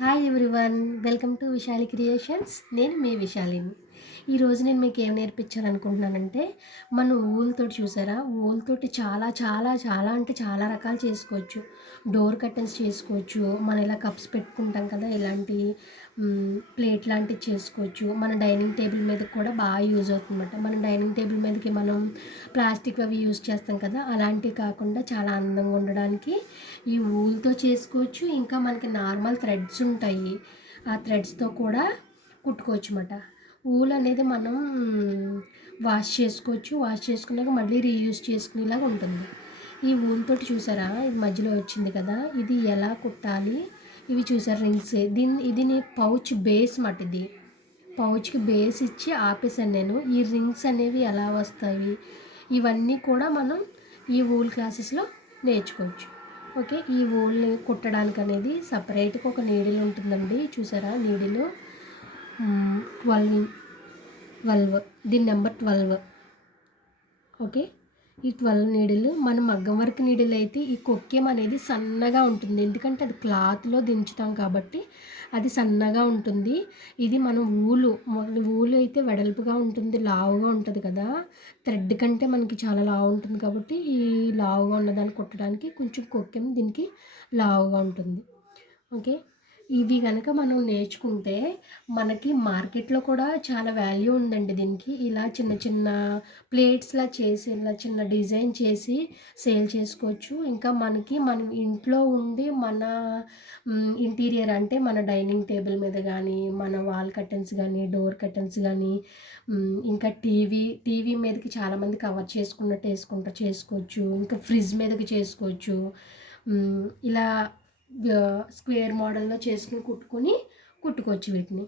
Hi everyone welcome to Vishali creations నేను మీ విశాలిని. ఈరోజు నేను మీకు ఏం నేర్పించాలనుకుంటున్నానంటే మనం ఊళ్ళతో చూసారా? ఊళ్ళతోటి చాలా చాలా చాలా అంటే చాలా రకాలు చేసుకోవచ్చు. డోర్ కర్టన్స్ చేసుకోవచ్చు. మనం ఇలా కప్స్ పెట్టుకుంటాం కదా ఇలాంటి ప్లేట్ లాంటివి చేసుకోవచ్చు. మన డైనింగ్ టేబుల్ మీద కూడా బాగా యూజ్ అవుతుందన్నమాట. మన డైనింగ్ టేబుల్ మీదకి మనం ప్లాస్టిక్ అవి యూజ్ చేస్తాం కదా అలాంటివి కాకుండా చాలా అందంగా ఉండడానికి ఈ ఊల్తో చేసుకోవచ్చు. ఇంకా మనకి నార్మల్ థ్రెడ్స్ ఉంటాయి. ఆ థ్రెడ్స్తో కూడా కుట్టుకోవచ్చు అన్నమాట ఊలు అనేది మనం వాష్ చేసుకోవచ్చు. వాష్ చేసుకున్నాక మళ్ళీ రీయూజ్ చేసుకునేలాగా ఉంటుంది. ఈ ఊల్ చూసారా? ఇది మధ్యలో వచ్చింది కదా? ఇది ఎలా కుట్టాలి? ఇవి చూసారు రింగ్స్? దీన్ని ఇది పౌచ్ బేస్ మట్ ఇది. పౌచ్కి బేస్ ఇచ్చి ఆపేసాను నేను. ఈ రింగ్స్ అనేవి ఎలా వస్తాయి? ఇవన్నీ కూడా మనం ఈ ఊల్ క్లాసెస్లో నేర్చుకోవచ్చు. ఓకే? ఈ ఊల్ని కుట్టడానికి అనేది సపరేట్గా ఒక నీడిల్ ఉంటుందండి. చూసారా నీడిలు? Twelve twelve. దీని నెంబర్ ట్వెల్వ్. ఓకే? ఈ ట్వెల్వ్ నీడిల్ మన మగ్గం వర్క్ నీడిల్ అయితే ఈ కొక్కేం అనేది సన్నగా ఉంటుంది. ఎందుకంటే అది క్లాత్లో దించుతాం కాబట్టి అది సన్నగా ఉంటుంది. ఇది మనం ఊలు ఊలు అయితే వెడల్పుగా ఉంటుంది లావుగా ఉంటుంది కదా. థ్రెడ్ కంటే మనకి చాలా లావు ఉంటుంది కాబట్టి ఈ లావుగా ఉన్నదాన్ని కుట్టడానికి కొంచెం కొక్కేం దీనికి లావుగా ఉంటుంది. ఓకే? ఇవి కనుక మనం నేర్చుకుంటే మనకి మార్కెట్లో కూడా చాలా వాల్యూ ఉందండి దీనికి. ఇలా చిన్న చిన్న ప్లేట్స్లా చేసి ఇలా చిన్న డిజైన్ చేసి సేల్ చేసుకోవచ్చు. ఇంకా మనకి మనం ఇంట్లో ఉండి మన ఇంటీరియర్ అంటే మన డైనింగ్ టేబుల్ మీద కానీ మన వాల్ కర్టన్స్ కానీ డోర్ కర్టన్స్ కానీ ఇంకా టీవీ టీవీ మీదకి చాలామంది కవర్ చేసుకున్నట్టు వేసుకుంటూ చేసుకోవచ్చు. ఇంకా ఫ్రిడ్జ్ మీదకి చేసుకోవచ్చు. ఇలా స్క్వేర్ మోడల్లో చేసుకుని కుట్టుకొని కుట్టుకోవచ్చు వీటిని.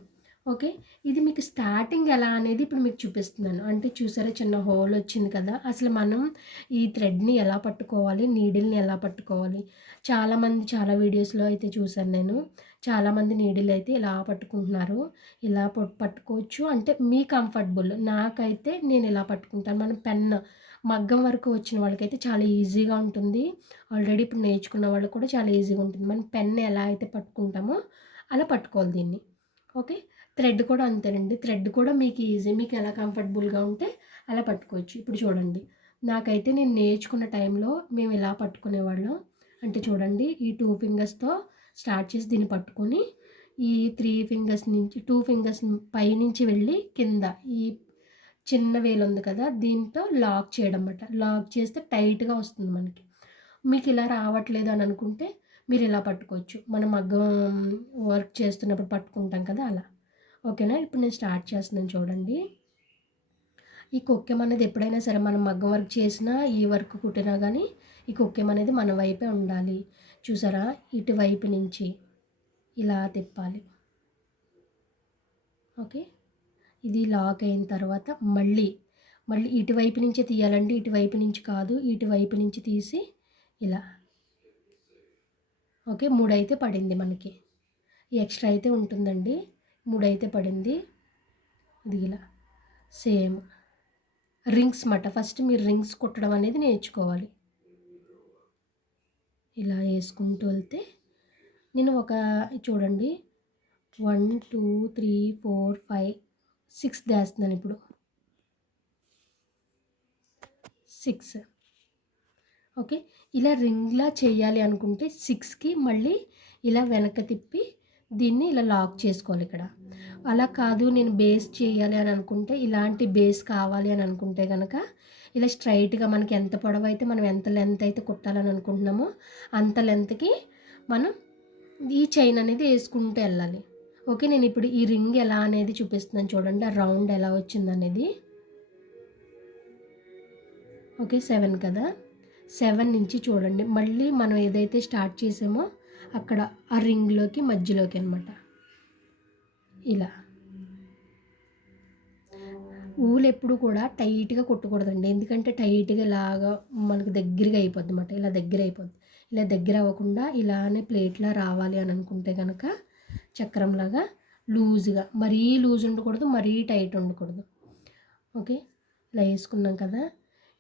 ఓకే? ఇది మీకు స్టార్టింగ్ ఎలా అనేది ఇప్పుడు మీకు చూపిస్తున్నాను. అంటే చూసారా చిన్న హోల్ వచ్చింది కదా? అసలు మనం ఈ థ్రెడ్ని ఎలా పట్టుకోవాలి? నీడిల్ని ఎలా పట్టుకోవాలి? చాలామంది చాలా వీడియోస్లో అయితే చూసాను నేను. చాలామంది నీడిల్ అయితే ఇలా పట్టుకుంటున్నారు. ఇలా పట్టుకోవచ్చు. అంటే మీ కంఫర్టబుల్. నాకైతే నేను ఇలా పట్టుకుంటాను. మనం పెన్ మగ్గం వరకు వచ్చిన వాళ్ళకైతే చాలా ఈజీగా ఉంటుంది. ఆల్రెడీ ఇప్పుడు నేర్చుకున్న వాళ్ళకి కూడా చాలా ఈజీగా ఉంటుంది. మనం పెన్ ఎలా అయితే పట్టుకుంటామో అలా పట్టుకోవాలి దీన్ని. ఓకే? థ్రెడ్ కూడా అంతేనండి. థ్రెడ్ కూడా మీకు ఈజీ. మీకు ఎలా కంఫర్టబుల్గా ఉంటే అలా పట్టుకోవచ్చు. ఇప్పుడు చూడండి. నాకైతే నేను నేర్చుకున్న టైంలో మేము ఇలా పట్టుకునేవాళ్ళం అంటే చూడండి ఈ టూ ఫింగర్స్తో స్టార్ట్ చేసి దీన్ని పట్టుకొని ఈ త్రీ ఫింగర్స్ నుంచి టూ ఫింగర్స్ పైనుంచి వెళ్ళి కింద ఈ చిన్న వేలు ఉంది కదా దీంతో లాక్ చేయడం అన్నమాట లాక్ చేస్తే టైట్గా వస్తుంది మనకి. మీకు ఇలా రావట్లేదు అని అనుకుంటే మీరు ఇలా పట్టుకోవచ్చు. మనం మగ్గం వర్క్ చేస్తున్నప్పుడు పట్టుకుంటాం కదా అలా. ఓకేనా? ఇప్పుడు నేను స్టార్ట్ చేస్తున్నాను చూడండి. ఈ కుక్కెం అనేది ఎప్పుడైనా సరే మనం మగ్గం వర్క్ చేసినా ఈ వర్క్ కుట్టినా కానీ ఈ కుక్కెం అనేది మన వైపే ఉండాలి. చూసారా? ఇటువైపు నుంచి ఇలా తిప్పాలి. ఓకే? ఇది లాక్ అయిన తర్వాత మళ్ళీ మళ్ళీ ఇటువైపు నుంచి తీయాలండి ఇటువైపు నుంచి కాదు ఇటువైపు నుంచి తీసి ఇలా. ఓకే మూడైతే పడింది మనకి. ఎక్స్ట్రా అయితే ఉంటుందండి. మూడైతే పడింది. ఇది ఇలా. సేమ్. రింగ్స్ మాట. ఫస్ట్ మీరు రింగ్స్ కుట్టడం అనేది నేర్చుకోవాలి. ఇలా వేసుకుంటూ వెళ్తే నేను ఒక చూడండి. One two three four five. Six వేస్తున్నాను ఇప్పుడు. సిక్స్. ఓకే. ఇలా రింగ్లా చేయాలి అనుకుంటే సిక్స్కి మళ్ళీ ఇలా వెనక తిప్పి దీన్ని ఇలా లాక్ చేసుకోవాలి ఇక్కడ. అలా కాదు నేను బేస్ చేయాలి అని అనుకుంటే ఇలాంటి బేస్ కావాలి అని అనుకుంటే కనుక ఇలా స్ట్రైట్గా మనకి ఎంత పొడవు అయితే మనం ఎంత లెంత్ అయితే కుట్టాలని అనుకుంటున్నామో అంత లెంత్కి మనం ఈ చైన్ అనేది వేసుకుంటూ వెళ్ళాలి. ఓకే నేను ఇప్పుడు ఈ రింగ్ ఎలా అనేది చూపిస్తున్నాను చూడండి ఆ రౌండ్ ఎలా వచ్చింది అనేది. ఓకే సెవెన్ కదా? సెవెన్ నుంచి చూడండి మళ్ళీ మనం ఏదైతే స్టార్ట్ చేసామో అక్కడ ఆ రింగ్లోకి మధ్యలోకి అనమాట ఇలా. ఊలు ఎప్పుడు కూడా టైట్గా కొట్టకూడదండి ఎందుకంటే టైట్గా ఇలాగా మనకు దగ్గరగా అయిపోద్ది అనమాట ఇలా దగ్గర అయిపోద్ది. ఇలా దగ్గర అవ్వకుండా ఇలానే ప్లేట్లా రావాలి అని అనుకుంటే కనుక చక్రంలాగా లూజ్గా మరీ లూజ్ ఉండకూడదు మరీ టైట్ ఉండకూడదు. ఓకే? ఇలా వేసుకున్నాం కదా.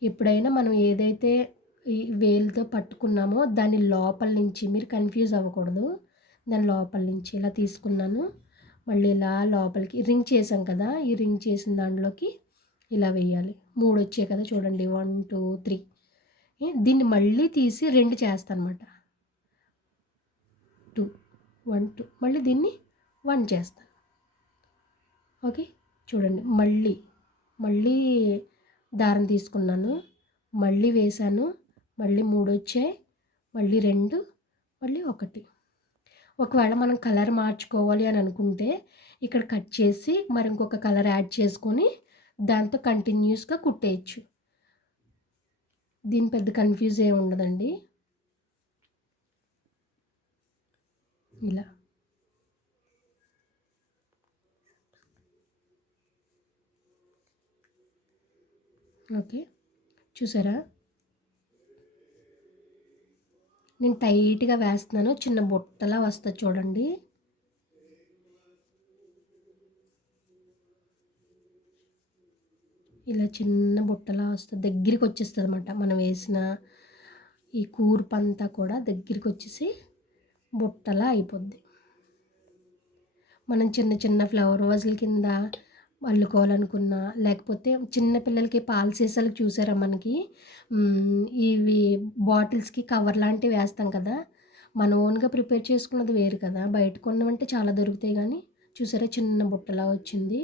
ఎప్పుడైనా మనం ఏదైతే ఈ వేలుతో పట్టుకున్నామో దాని లోపల నుంచి మీరు కన్ఫ్యూజ్ అవ్వకూడదు. దాని లోపల నుంచి ఇలా తీసుకున్నాను. మళ్ళీ ఇలా లోపలికి రింగ్ చేసాం కదా. ఈ రింగ్ చేసిన దాంట్లోకి ఇలా వేయాలి. మూడు వచ్చాయి కదా చూడండి. One two three. దీన్ని మళ్ళీ తీసి రెండు చేస్తాను అనమాట వన్ టూ మళ్ళీ దీన్ని వన్ చేస్తాను ఓకే చూడండి మళ్ళీ మళ్ళీ దారం తీసుకున్నాను మళ్ళీ వేశాను మళ్ళీ మూడు వచ్చాయి మళ్ళీ రెండు మళ్ళీ ఒకటి. ఒకవేళ మనం కలర్ మార్చుకోవాలి అని అనుకుంటే ఇక్కడ కట్ చేసి మరి ఇంకొక కలర్ యాడ్ చేసుకొని దాంతో కంటిన్యూస్గా కుట్టేయచ్చు. దీని పెద్ద కన్ఫ్యూజ్ ఏమి ఉండదండి. ఇలా. ఓకే. చూసారా? నేను టైట్గా వేస్తున్నాను. చిన్న బుట్టలా వస్తుంది చూడండి. ఇలా చిన్న బుట్టలా వస్తుంది దగ్గరికి వచ్చేస్తుంది అనమాట మనం వేసిన ఈ కూర్పు అంతా కూడా దగ్గరికి వచ్చేసి బుట్టలా అయిపోద్ది. మనం చిన్న చిన్న ఫ్లవర్ వాజుల కింద అల్లుకోవాలనుకున్నా లేకపోతే చిన్న పిల్లలకి పాల సీసాలు చూసారా మనకి? ఇవి బాటిల్స్కి కవర్ లాంటివి వేస్తాం కదా? మన ఓన్గా ప్రిపేర్ చేసుకున్నది వేరు కదా? బయట కొన్నవంటే చాలా దొరుకుతాయి కానీ చూసారా చిన్న బుట్టలా వచ్చింది?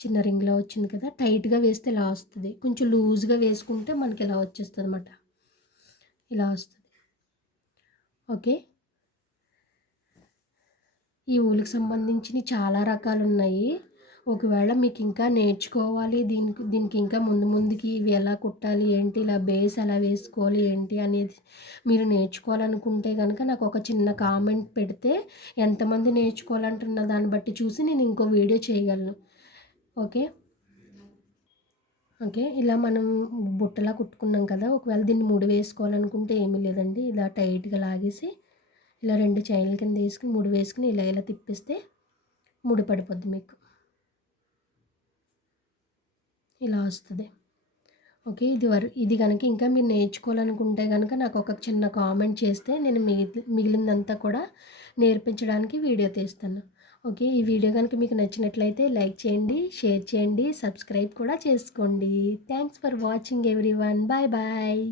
చిన్న రింగ్లా వచ్చింది కదా? టైట్గా వేస్తే ఇలా వస్తుంది. కొంచెం లూజ్గా వేసుకుంటే మనకి ఇలా వచ్చేస్తుంది అనమాట ఇలా వస్తుంది. ఓకే. ఈ ఊళ్ళకి సంబంధించిన చాలా రకాలు ఉన్నాయి ఒకవేళ మీకు ఇంకా నేర్చుకోవాలి దీనికి దీనికి ఇంకా ముందు ముందుకి ఇవి ఎలా కుట్టాలి ఏంటి ఇలా బేస్ ఎలా వేసుకోవాలి ఏంటి అనేది మీరు నేర్చుకోవాలనుకుంటే కనుక నాకు ఒక చిన్న కామెంట్ పెడితే ఎంతమంది నేర్చుకోవాలంటున్న దాన్ని బట్టి చూసి నేను ఇంకో వీడియో చేయగలను. ఓకే? ఓకే. ఇలా మనం బుట్టలా కుట్టుకున్నాం కదా ఒకవేళ దీన్ని ముడి వేసుకోవాలనుకుంటే ఏమీ లేదండి. ఇలా టైట్గా లాగేసి ఇలా రెండు చైన్ల కింద వేసుకుని ముడి వేసుకుని ఇలా ఇలా తిప్పిస్తే ముడి పడిపోద్ది మీకు. ఇలా వస్తుంది. ఓకే. ఇది వరకు ఇది కనుక ఇంకా మీరు నేర్చుకోవాలనుకుంటే కనుక నాకు ఒక చిన్న కామెంట్ చేస్తే నేను మిగిలి మిగిలిందంతా కూడా నేర్పించడానికి వీడియో తీస్తాను. ఓకే ఈ వీడియో కనుక మీకు నచ్చినట్లయితే లైక్ చేయండి షేర్ చేయండి సబ్స్క్రైబ్ కూడా చేసుకోండి. Thanks for watching everyone bye bye.